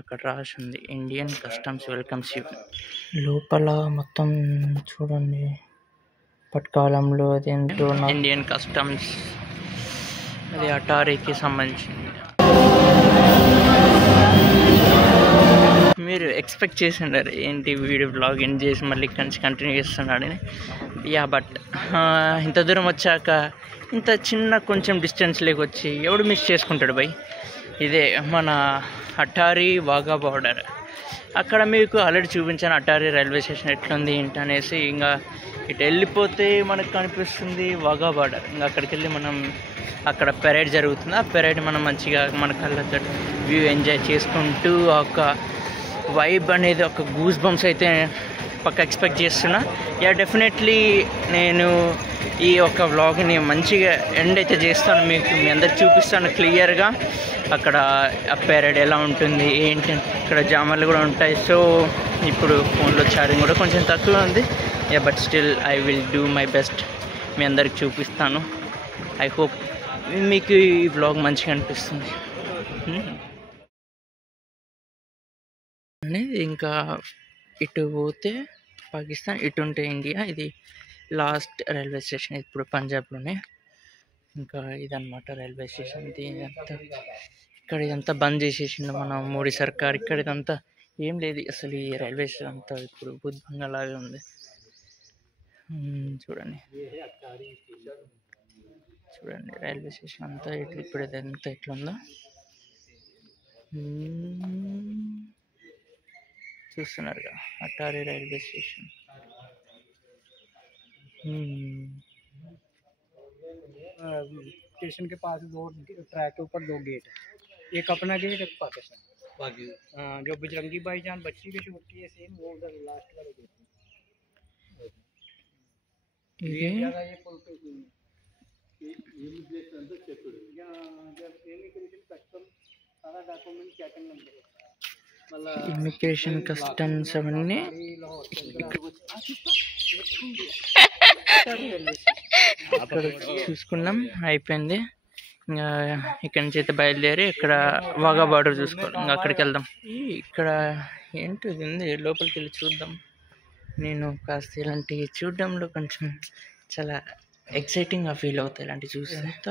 అక్కడ రాసి ఉంది ఇండియన్ కస్టమ్స్ వెల్కమ్స్ యూ. లోపల మొత్తం చూడండి పట్కాలంలో అదేంటో ఇండియన్ కస్టమ్స్, అది అటారీకి సంబంధించింది. మీరు ఎక్స్పెక్ట్ చేసి ఉండరు ఏంటి వీడియో బ్లాగ్ ఎండ్ చేసి మళ్ళీ ఇక్కడి నుంచి కంటిన్యూ చేస్తున్నాడని. యా బట్ ఇంత దూరం వచ్చాక ఇంత చిన్న కొంచెం డిస్టెన్స్ లేకొచ్చి ఎవడు మిస్ చేసుకుంటాడు బై. ఇదే మన అటారీ వాఘా బార్డర్. అక్కడ మీకు ఆల్రెడీ చూపించాను అటారీ రైల్వే స్టేషన్ ఎట్లుంది ఏంటి అనేసి. ఇంకా ఇటు వెళ్ళిపోతే మనకు కనిపిస్తుంది వాఘా బార్డర్. ఇంకా అక్కడికి వెళ్ళి మనం అక్కడ పెరేడ్ జరుగుతుంది. ఆ పెరేడ్ మనం మంచిగా మన కళ్ళతో వ్యూ ఎంజాయ్ చేసుకుంటూ ఒక వైబ్ అనేది ఒక గూస్ బంప్స్ అయితే పక్క ఎక్స్పెక్ట్ చేస్తున్నా. యా డెఫినెట్లీ నేను ఈ ఒక వ్లాగ్ని మంచిగా ఎండ్ అయితే చేస్తాను, మీకు మీ అందరికి చూపిస్తాను క్లియర్గా అక్కడ ఆ పెరేడ్ ఎలా ఉంటుంది ఏంటి. ఇక్కడ జామర్లు కూడా ఉంటాయి. సో ఇప్పుడు ఫోన్లో ఛార్జింగ్ కూడా కొంచెం తక్కువ ఉంది. Yeah but still I will do my best, మీ అందరికి చూపిస్తాను. ఐ హోప్ మీకు ఈ వ్లాగ్ మంచిగా అనిపిస్తుంది. ఇంకా ఇటు పోతే పాకిస్తాన్, ఇటు ఉంటే ఇండియా. ఇది లాస్ట్ రైల్వే స్టేషన్ ఇప్పుడు పంజాబ్లోనే. ఇంకా ఇదన్నమాట రైల్వే స్టేషన్. ఇదంతా ఇక్కడ ఇదంతా బంద్ చేసేసిండు మన మోడీ సర్కార్. ఇక్కడ ఇదంతా ఏం లేదు అసలు. ఈ రైల్వే స్టేషన్ అంతా ఇప్పుడు బుద్ధంగా లాగే ఉంది. చూడండి చూడండి రైల్వే స్టేషన్ అంతా ఇప్పుడు ఇదంతా ఎట్లుందో చూస్తున్నారుగా అటారీ రైల్वे स्टेशन. स्टेशन के पास दो ट्रैक के ऊपर दो गेट है, एक अपना गेट एक पाकिस्तान बाकी जो बजरंगी भाईजान बच्ची की शूट की है सीन वो उधर लास्ट वाले गेट में ये जगह ये पुल पे इमिग्रेशन अंदर चेक करो या जब इमिग्रेशन कस्टम सारा document checking number immigration customs అవన్నీ అక్కడ చూసుకున్నాం. అయిపోయింది. ఇంకా ఇక్కడి నుంచి అయితే బయలుదేరి ఇక్కడ వాఘా బార్డర్ చూసుకోవాలి. ఇంకా అక్కడికి వెళ్దాం. ఇక్కడ ఏంటిది ఉంది లోపలికి వెళ్ళి చూద్దాం. నేను కాస్త ఇలాంటివి చూడడంలో కొంచెం చాలా ఎక్సైటింగ్గా ఫీల్ అవుతాయి ఇలాంటివి చూస్తే. అంత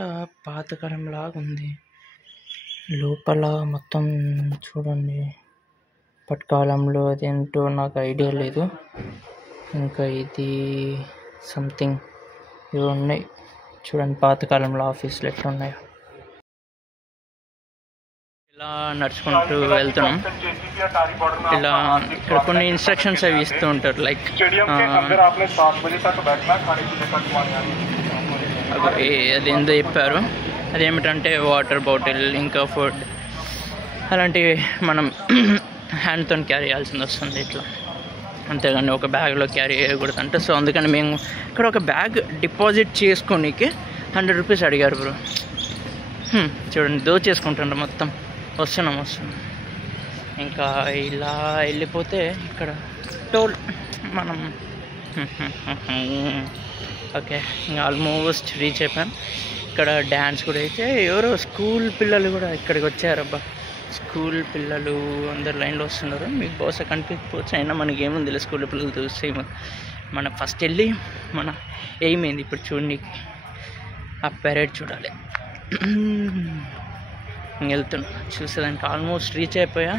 పాతకాలం లాగా ఉంది. లోపల మొత్తం చూడండి పట్కాలంలో అదేంటో నాకు ఐడియా లేదు. ఇంకా ఇది సంథింగ్ ఇవి ఉన్నాయి చూడండి పాతకాలంలో ఆఫీసులు ఎట్లా ఉన్నాయో. ఇలా నడుచుకుంటూ వెళ్తున్నాం. ఇలా ఇక్కడ కొన్ని ఇన్స్ట్రక్షన్స్ అవి ఇస్తూ ఉంటారు. లైక్ అదేందో చెప్పారు. అదేమిటంటే వాటర్ బాటిల్ ఇంకా ఫుడ్ అలాంటివి మనం హ్యాండ్తో క్యారీ చేయాల్సింది వస్తుంది ఇట్లా. అంతేగాని ఒక బ్యాగ్లో క్యారీ చేయకూడదు అంటే. సో అందుకని మేము ఇక్కడ ఒక బ్యాగ్ డిపాజిట్ చేసుకోనికి 100 రూపీస్ అడిగారు బ్రో. చూడండి దోచేసుకుంటుండ్రు మొత్తం. వస్తున్నాం. ఇంకా ఇలా వెళ్ళిపోతే ఇక్కడ టోల్ మనం ఓకే ఇంకా ఆల్మోస్ట్ రీచ్ అయిపోయాం. ఇక్కడ డ్యాన్స్ కూడా అయితే ఎవరో స్కూల్ పిల్లలు కూడా ఇక్కడికి వచ్చారబ్బా. స్కూల్ పిల్లలు అందరు లైన్లో వస్తున్నారు. మీకు బహుశా కనిపించకపోవచ్చు, అయినా మనకి ఏముంది స్కూల్ పిల్లలు చూస్తే. మన ఫస్ట్ వెళ్ళి మన ఎయిమ్ ఏంది ఇప్పుడు చూడడానికి ఆ పెరేడ్ చూడాలి. వెళ్తున్నా చూసేదానికి ఆల్మోస్ట్ రీచ్ అయిపోయా.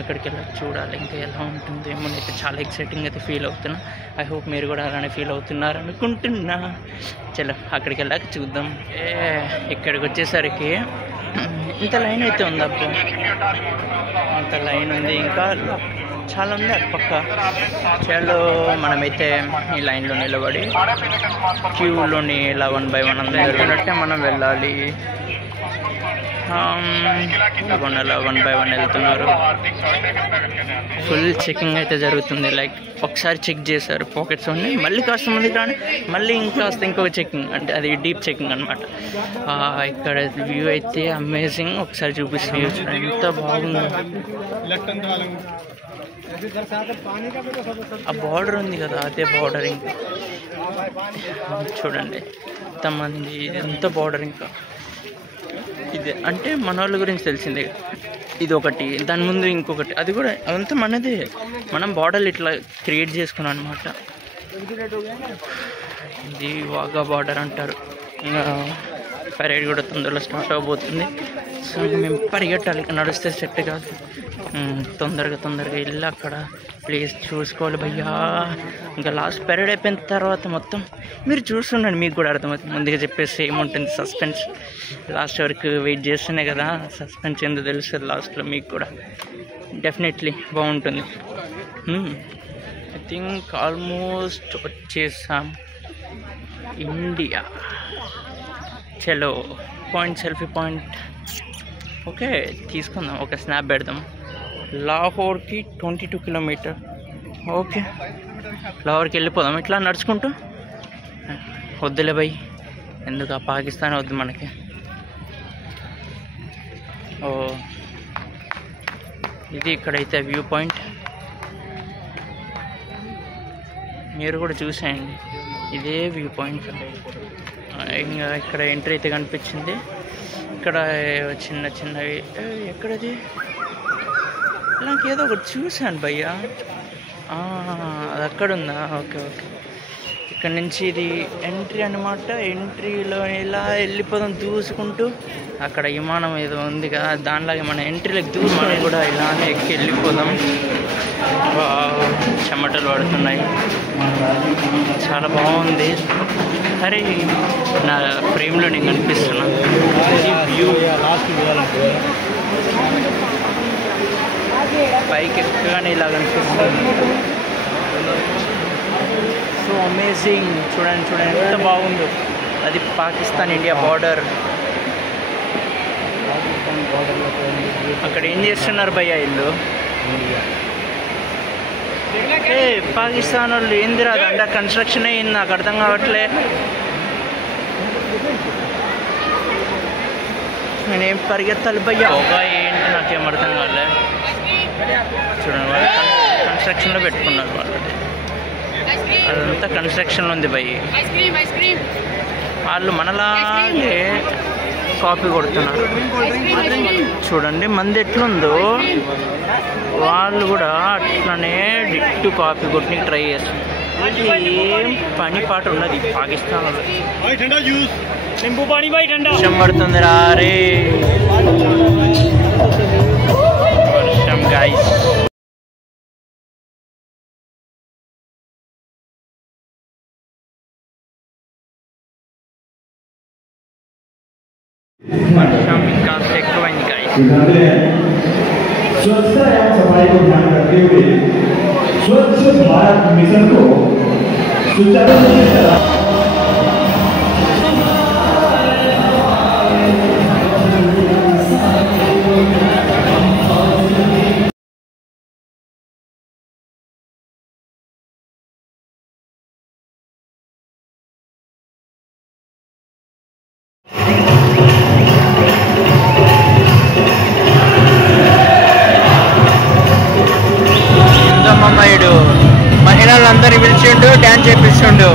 అక్కడికి వెళ్ళి చూడాలి ఇంకా ఎలా ఉంటుంది ఏమో. అయితే చాలా ఎక్సైటింగ్ అయితే ఫీల్ అవుతున్నా. ఐ హోప్ మీరు కూడా అలానే ఫీల్ అవుతున్నారు అనుకుంటున్నా. చలో అక్కడికి వెళ్ళాక చూద్దాం. ఇక్కడికి వచ్చేసరికి ఇంత లైన్ అయితే ఉంది అబ్బో, అంత లైన్ ఉంది. ఇంకా చాలా ఉంది అటు పక్క. చలో మనమైతే ఈ లైన్లో నిలబడి క్యూలోని ఇలా 1 by 1 అందరూ వెళ్ళినట్టే మనం వెళ్ళాలి. అలా 1 by 1 వెళ్తున్నారు. ఫుల్ చెకింగ్ అయితే జరుగుతుంది. లైక్ ఒకసారి చెక్ చేశారు పాకెట్స్ ఉన్నాయి, మళ్ళీ కాస్త ముందుకు రాని మళ్ళీ ఇంకొక చెకింగ్, అంటే అది డీప్ చెకింగ్ అనమాట. ఇక్కడ వ్యూ అయితే అమేజింగ్. ఒకసారి చూపిస్తుంది ఎంత బాగుంది. ఆ బార్డర్ ఉంది కదా అదే బార్డర్. ఇంకా చూడండి ఎంతమంది ఎంత బార్డర్. ఇంకా ఇదే అంటే మన వాళ్ళ గురించి తెలిసిందే. ఇది ఒకటి, దాని ముందు ఇంకొకటి, అది కూడా అదంతా మనదే. మనం బార్డర్లు ఇట్లా క్రియేట్ చేసుకున్నాం అనమాట. ఇది వాఘా బార్డర్ అంటారు. ఇంకా పరేడ్ కూడా తొందరలో స్టార్ట్ అవబోతుంది. సో మేము పరిగెట్టాలి, నడిస్తే సెట్ కాదు. తొందరగా వెళ్ళి అక్కడ ప్లేస్ చూసుకోవాలి భయ్యా. ఇంకా లాస్ట్ పరేడ్ అయిపోయిన తర్వాత మొత్తం మీరు చూస్తుండండి, మీకు కూడా అర్థమవుతుంది. ముందుగా చెప్పేసి ఏముంటుంది సస్పెన్స్, లాస్ట్ వరకు వెయిట్ చేస్తేనే కదా సస్పెన్స్ ఏందో తెలుస్తుంది లాస్ట్లో మీకు కూడా. డెఫినెట్లీ బాగుంటుంది. ఐ థింక్ ఆల్మోస్ట్ వచ్చేసాం ఇండియా. చలో పాయింట్, సెల్ఫీ పాయింట్. ఓకే తీసుకుందాం, ఒక స్నాప్ పెడదాం. లాహోర్కి 22 కిలోమీటర్. ఓకే లాహోర్కి వెళ్ళిపోదాం ఇట్లా నడుచుకుంటూ. వద్దులే భయ్, ఎందుకు ఆ పాకిస్తాన్ వద్దు మనకి. ఓ ఇది ఇక్కడైతే వ్యూ పాయింట్, మీరు కూడా చూసేయండి. ఇదే వ్యూ పాయింట్. ఇంకా ఇక్కడ ఎంట్రీ అయితే కనిపించింది. ఇక్కడ చిన్నవి ఎక్కడది, నాకేదో ఒకటి చూశాను భయ్యా. అది అక్కడ ఉందా? ఓకే. ఇక్కడ నుంచి ఇది ఎంట్రీ అనమాట. ఎంట్రీలో ఇలా వెళ్ళిపోదాం దూసుకుంటూ. అక్కడ విమానం ఏదో ఉంది కదా, దానిలాగే మన ఎంట్రీలకు దూసి మనం కూడా ఇలానే ఎక్కి వెళ్ళిపోదాం. చెమటలు పడుతున్నాయి, చాలా బాగుంది. అరే నా ఫ్రేమ్లో నేను కనిపిస్తున్నా. వ్యూ పైకి ఎక్కగానే ఇలా కనిపిస్తుంది. So amazing. చూడండి ఎంత బాగుందో. అది పాకిస్తాన్ ఇండియా బార్డర్. అక్కడ ఏం చేస్తున్నారు భయ్యా ఇల్లు? పాకిస్తాన్ వాళ్ళు ఏంది రాదు అంటే కన్స్ట్రక్షన్ అయింది, నాకు అర్థం కావట్లే. నేనేం పరిగెత్తాలి భయ్యా? ఏంటి నాకేం అర్థం కాలే. చూడండి వాళ్ళు కన్స్ట్రక్షన్లో పెట్టుకున్నారు. వాళ్ళది అదంతా కన్స్ట్రక్షన్లో ఉంది భయ్. వాళ్ళు మనలాగే కాపీ కొడుతున్నారు. చూడండి మంది ఎట్లుందో, వాళ్ళు కూడా అట్లనే డిట్టు కాపీ కొట్టడానికి ట్రై చేస్తున్నారు. ఏం పని పాట ఉన్నది పాకిస్తాన్లో. వర్షం పడుతుంది రే, వర్షం గైస్. వర్షం ఇంకా ఎక్కువైంది గైస్. स्वच्छता एवं सफाई को ध्यान रखते हुए स्वच्छ भारत मिशन को सुचारू रूप से चला। అమ్మాయిడు మహిళలందరినీ పిలిచిండు, డ్యాన్స్ చేపిస్తుండు.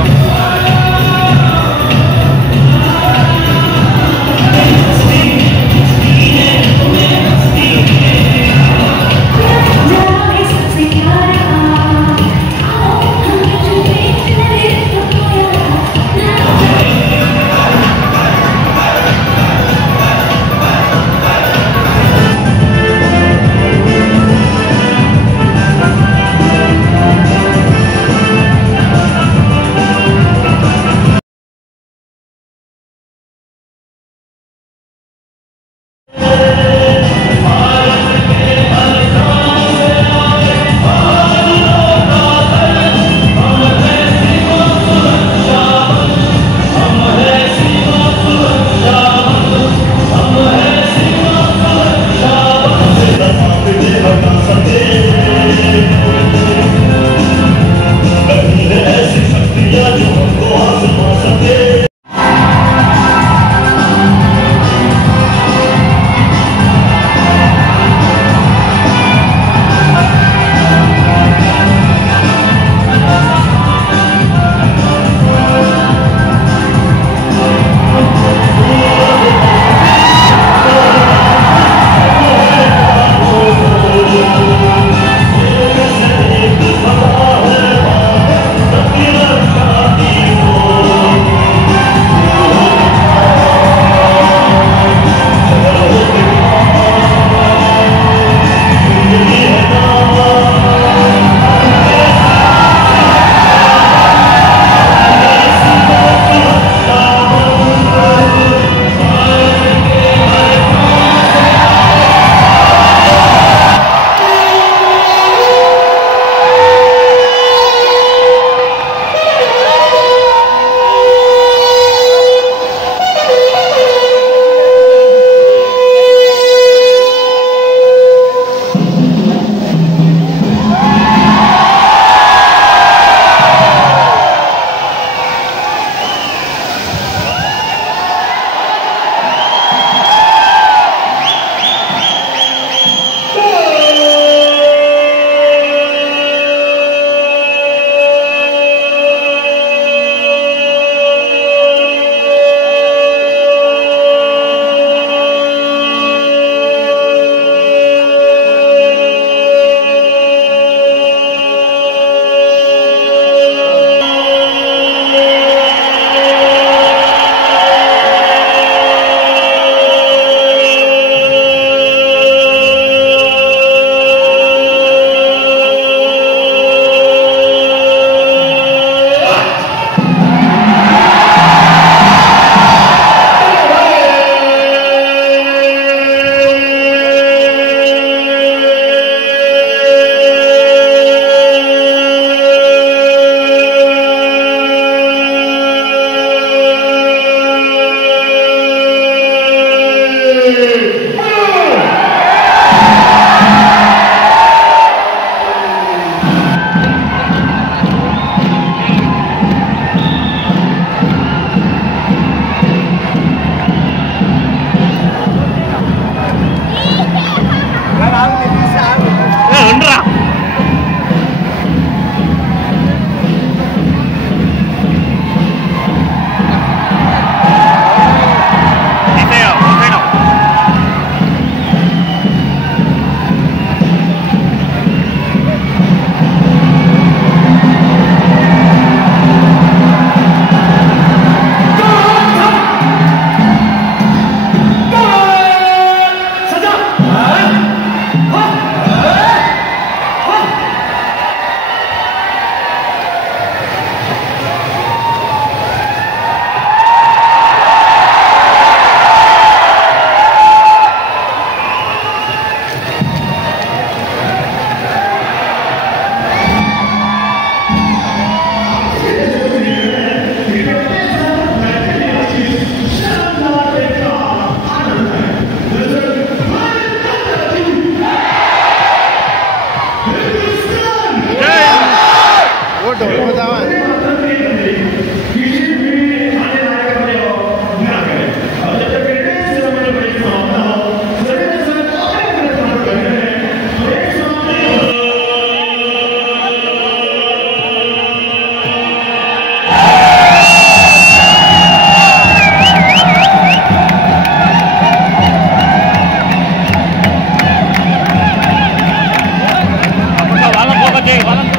ఉండరా Walang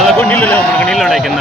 వాళ్ళకు నీళ్ళు లేవు, మనకు నీళ్ళు ఉన్నాయి కింద.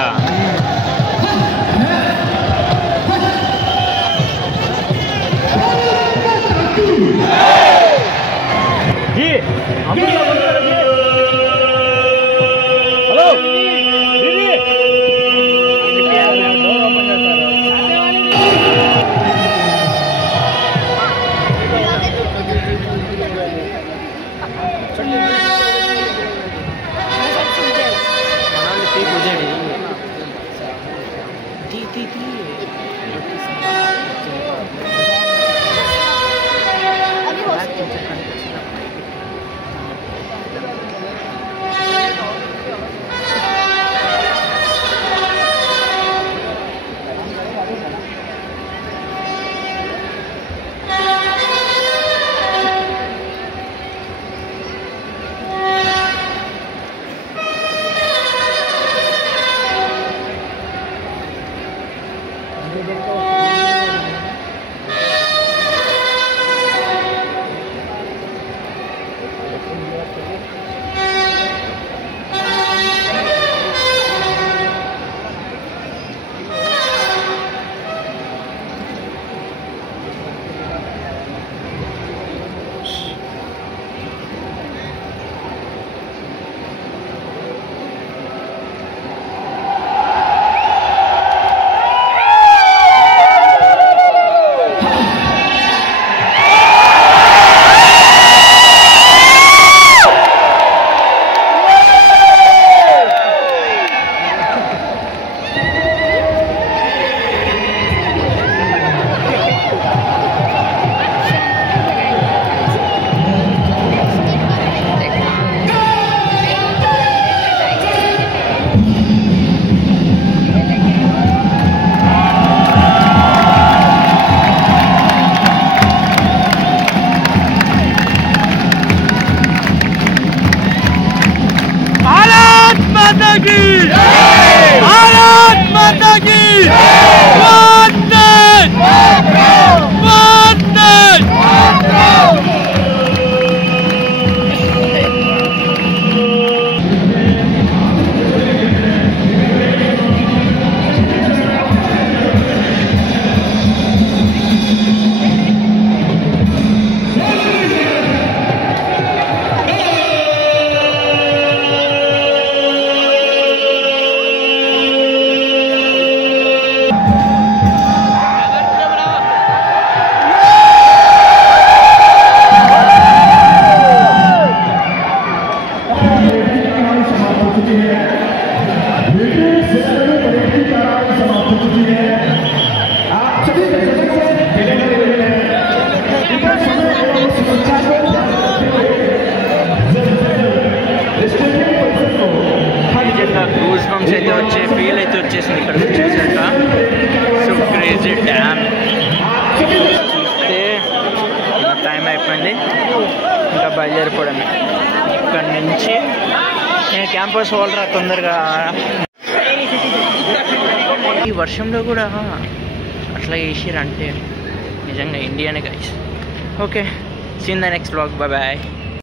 గూస్ అయితే వచ్చే ఫీల్ అయితే వచ్చేసింది ఇక్కడ చూసాక. సో క్రేజీ డ్యామ్ చూస్తే టైం అయిపోయింది, ఇంకా బయలుదేరిపోవడమే ఇక్కడ నుంచి. నేను క్యాంపస్ వాళ్ళరా తొందరగా. ఈ వర్షంలో కూడా అట్లా చేసిరంటే నిజంగా ఇండియానే guys. Okay, seen the next blog, bye bye.